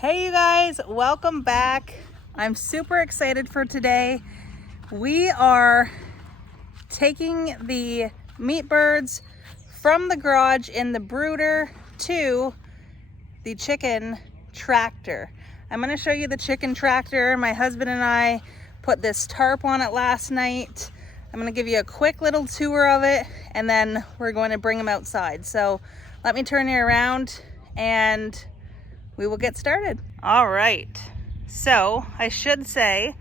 Hey you guys, welcome back. I'm super excited for today. We are taking the meat birds from the garage in the brooder to the chicken tractor. I'm going to show you the chicken tractor. My husband and I put this tarp on it last night. I'm going to give you a quick little tour of it and then we're going to bring them outside. So let me turn you around and we will get started. All right, so I should say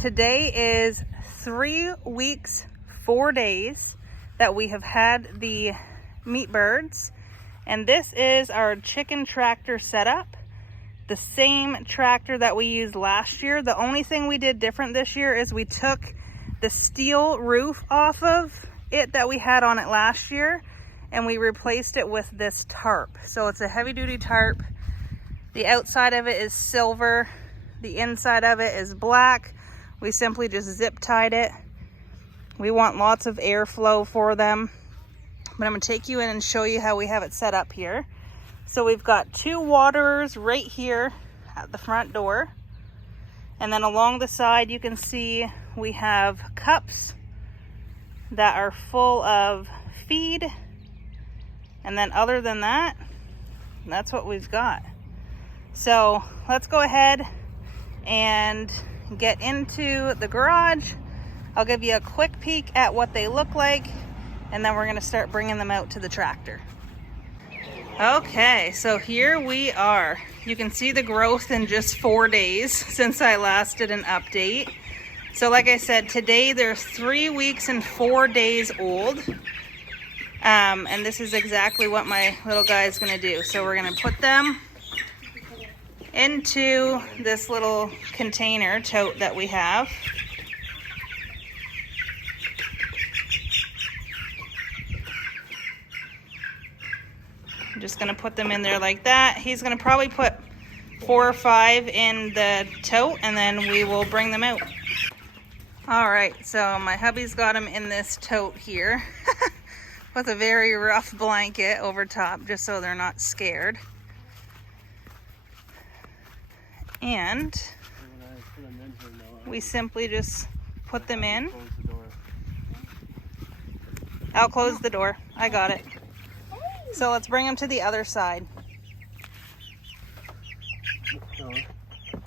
today is 3 weeks, 4 days that we have had the meat birds, and this is our chicken tractor setup. The same tractor that we used last year. The only thing we did different this year is we took the steel roof off of it that we had on it last year and we replaced it with this tarp. So it's a heavy duty tarp. The outside of it is silver. The inside of it is black. We simply just zip tied it. We want lots of airflow for them. But I'm gonna take you in and show you how we have it set up here. So we've got 2 waterers right here at the front door. And then along the side you can see we have cups that are full of feed. And then other than that, that's what we've got. So let's go ahead and get into the garage. I'll give you a quick peek at what they look like, and then we're gonna start bringing them out to the tractor. Okay, so here we are. You can see the growth in just 4 days since I last did an update. So like I said, today they're 3 weeks and 4 days old. And this is exactly what my little guy is gonna do. So we're gonna put them into this little container tote that we have. I'm just gonna put them in there like that. He's gonna probably put 4 or 5 in the tote and then we will bring them out. All right, so my hubby's got them in this tote here with a very rough blanket over top just so they're not scared. And we simply just put them in. I'll close the door. I got it. So let's bring them to the other side. No,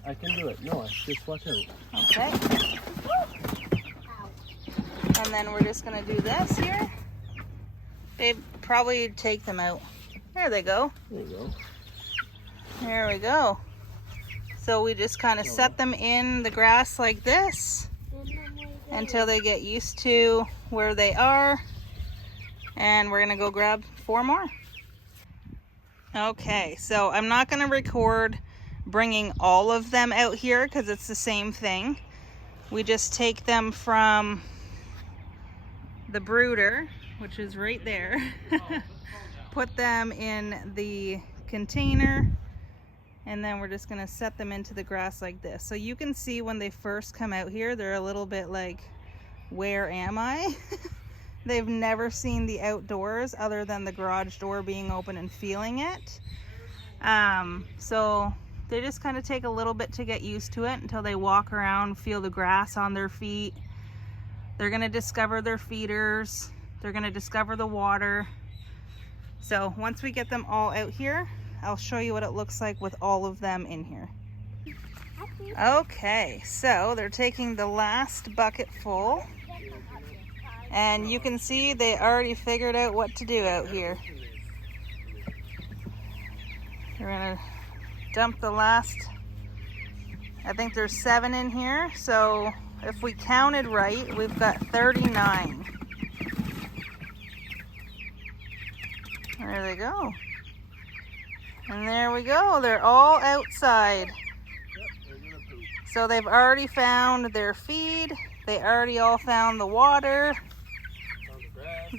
I can do it. No, just watch out. Okay. And then we're just going to do this here. They'd probably take them out. There they go. There you go. There we go. So we just kind of set them in the grass like this until they get used to where they are. And we're gonna go grab 4 more. Okay, so I'm not gonna record bringing all of them out here because it's the same thing. We just take them from the brooder, which is right there, put them in the container, and then we're just gonna set them into the grass like this. So you can see when they first come out here, they're a little bit like, where am I? They've never seen the outdoors other than the garage door being open and feeling it. So they just kind of take a little bit to get used to it until they walk around, feel the grass on their feet. They're gonna discover their feeders. They're gonna discover the water. So once we get them all out here, I'll show you what it looks like with all of them in here. Okay, so they're taking the last bucket full. And you can see they already figured out what to do out here. We're gonna dump the last, I think there's 7 in here. So if we counted right, we've got 39. There they go. And there we go, they're all outside. So they've already found their feed, they already all found the water,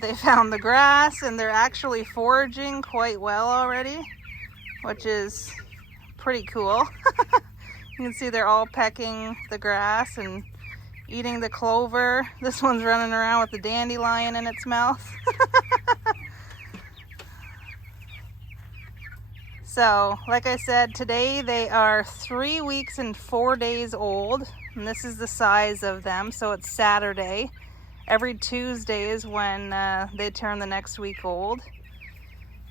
they found the grass, and they're actually foraging quite well already, which is pretty cool. You can see they're all pecking the grass and eating the clover. This one's running around with the dandelion in its mouth. So, like I said, today they are 3 weeks and 4 days old, and this is the size of them. So it's Saturday. Every Tuesday is when they turn the next week old.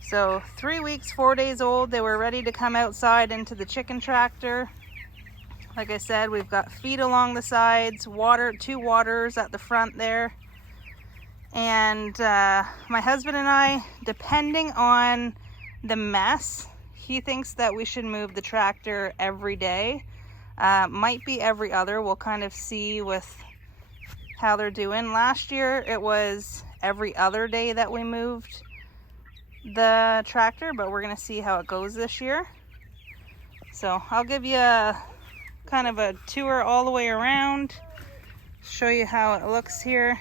So 3 weeks, 4 days old. They were ready to come outside into the chicken tractor. Like I said, we've got feed along the sides, water, 2 waters at the front there. And my husband and I, depending on the mess, he thinks that we should move the tractor every day. Might be every other. We'll kind of see with how they're doing. Last year it was every other day that we moved the tractor, but we're gonna see how it goes this year. So I'll give you a kind of a tour all the way around, show you how it looks here.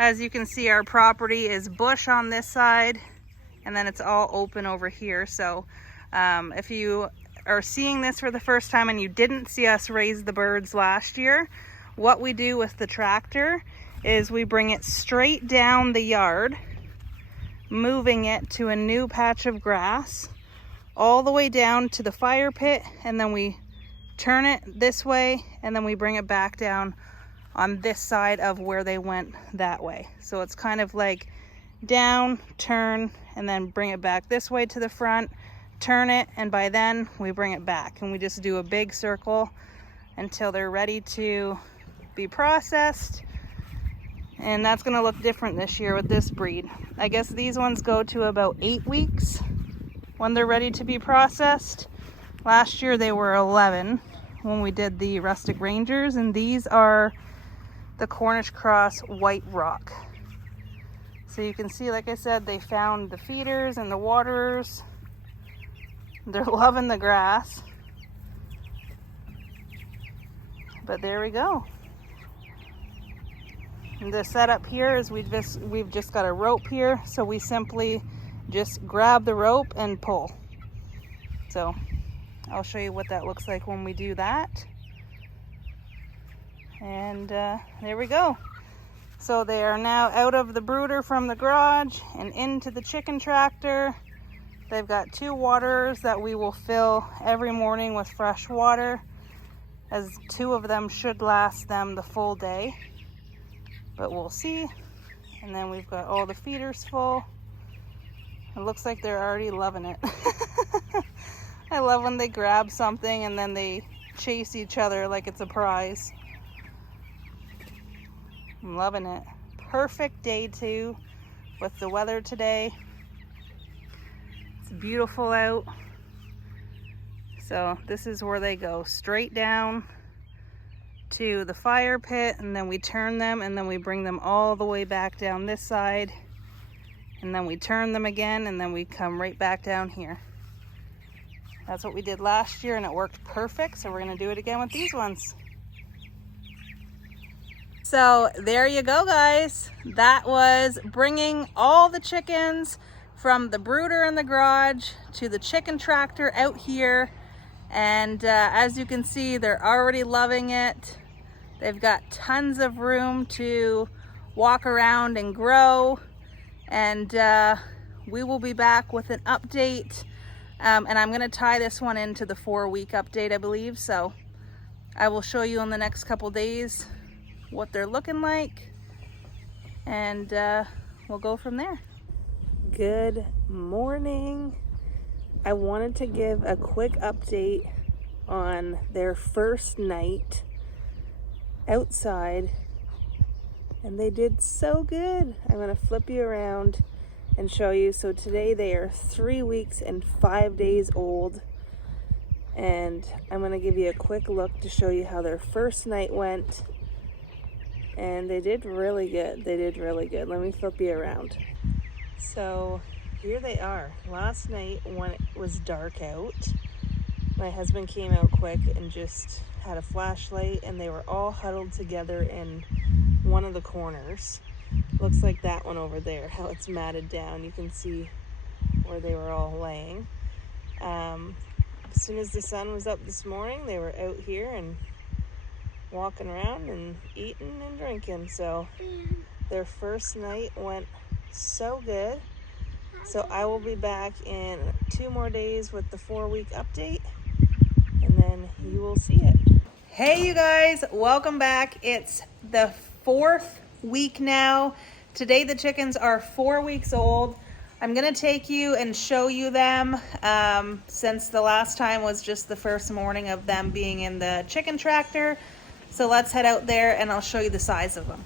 As you can see, our property is bush on this side, and then it's all open over here. So if you are seeing this for the first time and you didn't see us raise the birds last year, what we do with the tractor is we bring it straight down the yard, moving it to a new patch of grass all the way down to the fire pit, and then we turn it this way, and then we bring it back down on this side of where they went that way. So it's kind of like down, turn, and then bring it back this way to the front, turn it, and by then we bring it back, and we just do a big circle until they're ready to be processed. And that's going to look different this year with this breed. I guess these ones go to about 8 weeks when they're ready to be processed. Last year they were 11 when we did the Rustic Rangers, and these are the Cornish Cross White Rock. So you can see, like I said, they found the feeders and the waterers. They're loving the grass. But there we go. And the setup here is we've just got a rope here, so we simply just grab the rope and pull. So I'll show you what that looks like when we do that. And there we go. So they are now out of the brooder from the garage and into the chicken tractor. They've got 2 waters that we will fill every morning with fresh water, as 2 of them should last them the full day, but we'll see. And then we've got all the feeders full. It looks like they're already loving it. I love when they grab something and then they chase each other like it's a prize. I'm loving it. Perfect day too with the weather today. It's beautiful out. So this is where they go, straight down to the fire pit, and then we turn them, and then we bring them all the way back down this side, and then we turn them again, and then we come right back down here. That's what we did last year, and it worked perfect, so we're gonna do it again with these ones. So there you go, guys. That was bringing all the chickens from the brooder in the garage to the chicken tractor out here. And as you can see, they're already loving it. They've got tons of room to walk around and grow. And we will be back with an update. And I'm gonna tie this one into the 4-week update, I believe. So I will show you in the next couple days what they're looking like. And we'll go from there. Good morning. I wanted to give a quick update on their first night outside, and they did so good. I'm going to flip you around and show you. So today they are 3 weeks and 5 days old, and I'm going to give you a quick look to show you how their first night went. And they did really good. They did really good. Let me flip you around. So here they are. Last night when it was dark out, my husband came out quick and just had a flashlight, and they were all huddled together in one of the corners. Looks like that one over there, how it's matted down. You can see where they were all laying. As soon as the sun was up this morning, they were out here and walking around and eating and drinking. So their first night went so good. So I will be back in 2 more days with the 4-week update, and then you will see it. Hey you guys, welcome back. It's the 4th week now. Today the chickens are 4 weeks old. I'm gonna take you and show you them since the last time was just the first morning of them being in the chicken tractor. So let's head out there and I'll show you the size of them.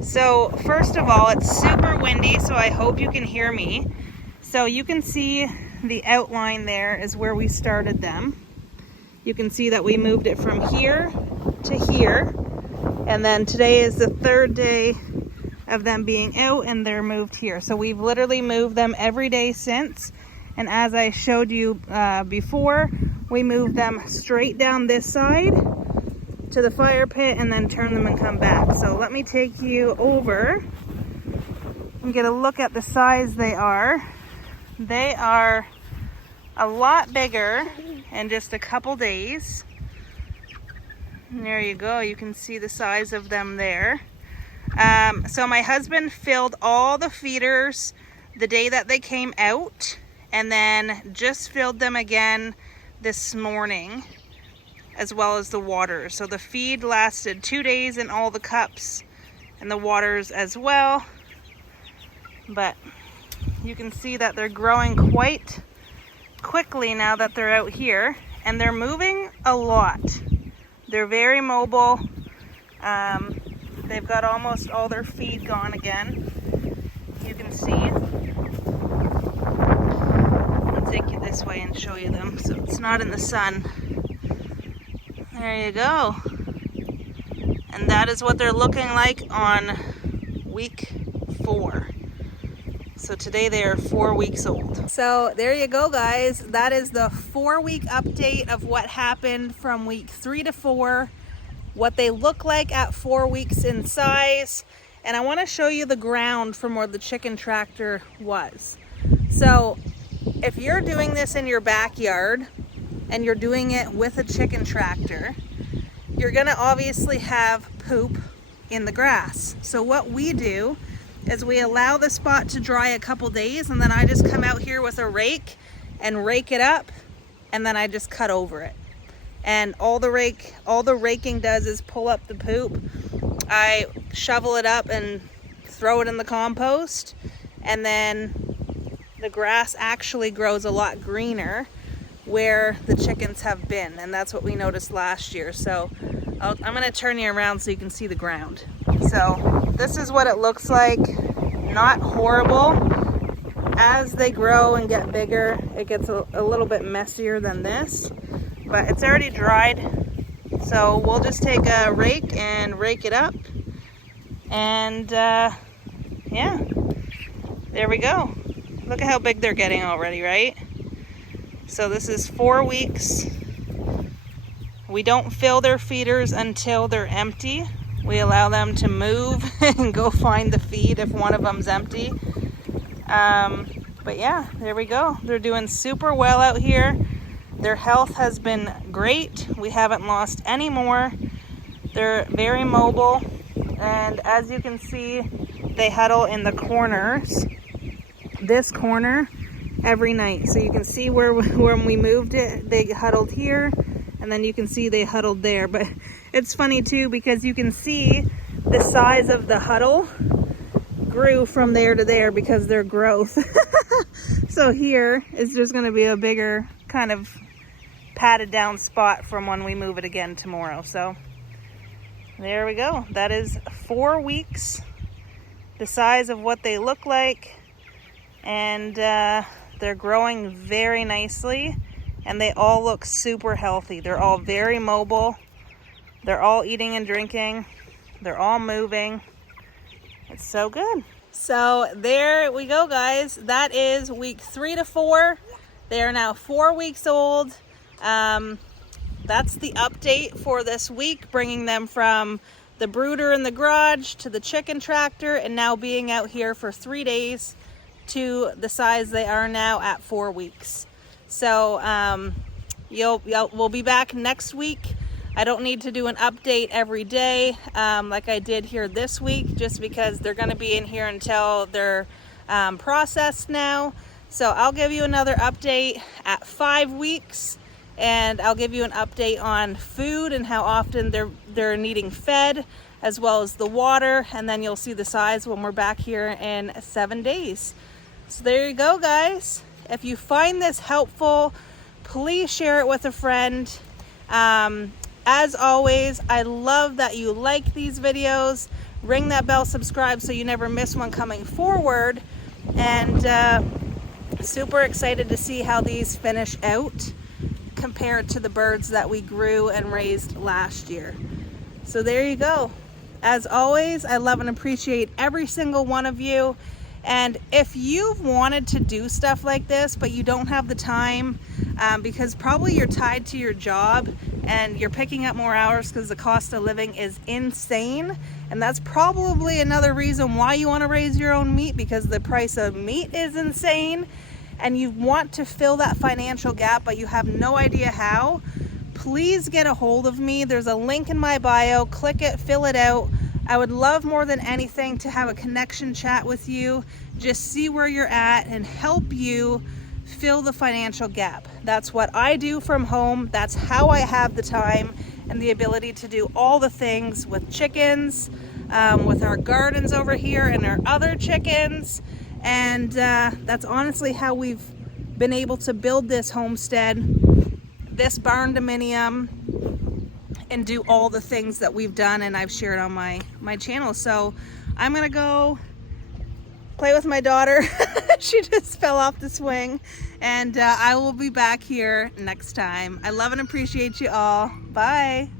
So first of all, it's super windy, so I hope you can hear me. So you can see the outline there is where we started them. You can see that we moved it from here to here. And then today is the 3rd day of them being out and they're moved here. So we've literally moved them every day since. And as I showed you before, we moved them straight down this side to the fire pit and then turn them and come back. So let me take you over and get a look at the size they are. They are a lot bigger in just a couple days. And there you go, you can see the size of them there. So my husband filled all the feeders the day that they came out and then just filled them again this morning, as well as the water. So the feed lasted 2 days in all the cups and the waters as well. But you can see that they're growing quite quickly now that they're out here, and they're moving a lot. They're very mobile. They've got almost all their feed gone again. You can see. I'll take you this way and show you them so it's not in the sun. There you go. And that is what they're looking like on week 4. So today they are 4 weeks old. So there you go, guys. That is the 4-week update of what happened from week 3 to 4, what they look like at 4 weeks in size. And I want to show you the ground from where the chicken tractor was. So if you're doing this in your backyard and you're doing it with a chicken tractor, you're gonna obviously have poop in the grass. So what we do is we allow the spot to dry a couple days, and then I just come out here with a rake and rake it up, and then I just cut over it. And all the raking does is pull up the poop. I shovel it up and throw it in the compost, and then the grass actually grows a lot greener where the chickens have been, and that's what we noticed last year. So I'm gonna turn you around so you can see the ground. So this is what it looks like. Not horrible. As they grow and get bigger, it gets a little bit messier than this, but it's already dried. So we'll just take a rake and rake it up, and yeah, there we go. Look at how big they're getting already, right? So this is 4 weeks. We don't fill their feeders until they're empty. We allow them to move and go find the feed if one of them's empty. But yeah, there we go. They're doing super well out here. Their health has been great. We haven't lost any more. They're very mobile. And as you can see, they huddle in the corners. This corner every night. So you can see where when we moved it, they huddled here, and then you can see they huddled there. But it's funny too, because you can see the size of the huddle grew from there to there because their growth. So here is just going to be a bigger kind of padded down spot from when we move it again tomorrow. So there we go. That is 4 weeks, the size of what they look like, and they're growing very nicely, and they all look super healthy. They're all very mobile. They're all eating and drinking. They're all moving. It's so good. So there we go, guys. That is week 3 to 4. They are now 4 weeks old. That's the update for this week, bringing them from the brooder in the garage to the chicken tractor, and now being out here for 3 days to the size they are now at 4 weeks. So we'll be back next week. I don't need to do an update every day like I did here this week, just because they're going to be in here until they're processed now. So I'll give you another update at 5 weeks, and I'll give you an update on food and how often they're needing fed, as well as the water, and then you'll see the size when we're back here in 7 days. So there you go, guys. If you find this helpful, please share it with a friend. As always, I love that you like these videos. Ring that bell, subscribe so you never miss one coming forward. And super excited to see how these finish out compared to the birds that we grew and raised last year. So there you go. As always, I love and appreciate every single one of you. And if you've wanted to do stuff like this, but you don't have the time, because probably you're tied to your job and you're picking up more hours because the cost of living is insane. And that's probably another reason why you want to raise your own meat, because the price of meat is insane. And you want to fill that financial gap, but you have no idea how. Please get a hold of me. There's a link in my bio. Click it, fill it out. I would love more than anything to have a connection chat with you, just see where you're at and help you fill the financial gap. That's what I do from home. That's how I have the time and the ability to do all the things with chickens, with our gardens over here and our other chickens. And that's honestly how we've been able to build this homestead, this barn dominium, and do all the things that we've done and I've shared on my channel. So I'm gonna go play with my daughter. She just fell off the swing, and I will be back here next time. I love and appreciate you all. Bye.